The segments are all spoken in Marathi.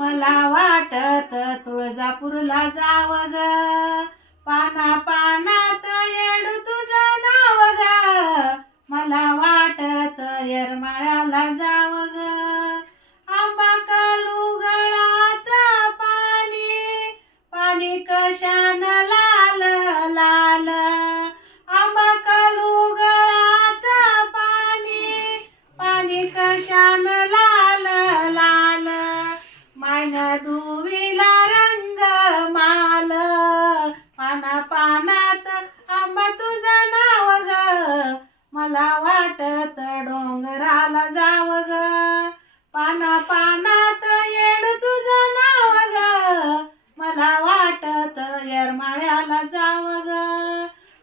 मला वाटत तुळजापूरला जावं ग, पाना पानात येडू तुझं नाव ग, मला वाटत येरमाळ्याला जावं ग, आंबा कालुगळाचं पाणी, पाणी कशान लाल लाल, आंबा कालुगळाचं पाणी, पाणी कशान लाल लाल, मायन दुवीला रंग माल, पाना पानात आंबा तुझं नाव ग, मला वाटत डोंगराला जावं ग, पाना पानात येडू तुझं नाव ग, मला वाटत येरमाळ्याला जावं ग,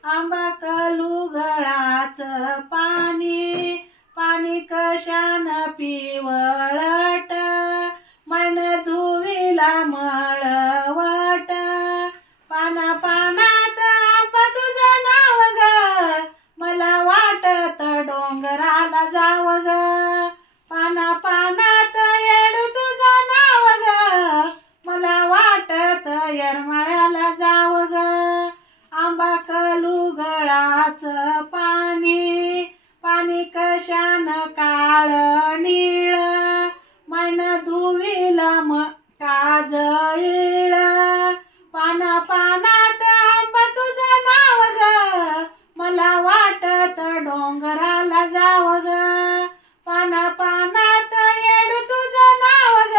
आंबा कालुगळाचं पाणी, पाणी कशान पिवळट, मन धुवीला मळवट, पाना पानात आंबा तुझं नाव ग, मला वाटत डोंगराला जावं ग, पाना पानात येडू तुझं नाव ग, मला वाटत येरमाळ्याला जावं ग, आंबा कालुगळाचं पाणी, पाणी कशान काळ नीळ, मन धुवीला काजळीळ, पाना पानात आंबा तुझं नाव ग, मला वाटत डोंगराला जावं ग, पाना पानात येडू तुझं नाव ग,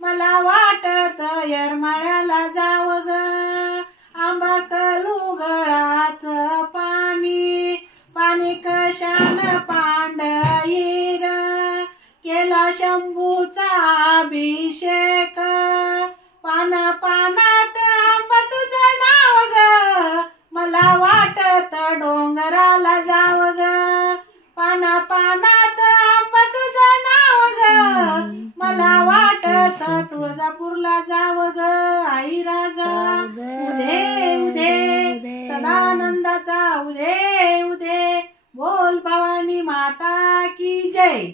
मला वाटत येरमाळ्याला जावं ग, आंबा कालुगळाचं पाणी, पाणी कशान पांढरीर, केला शंभूचा अभिषेक, पाना पानात आंबा तुझं नाव ग, मला वाटत डोंगराला जावं ग, पाना पानात आंबा तुझं नाव ग, मला वाटत तुळजापूरला जावं ग, आई राजा उदे उदे सदानंदाचा उदे उदे, बोल भवानी माता की जय.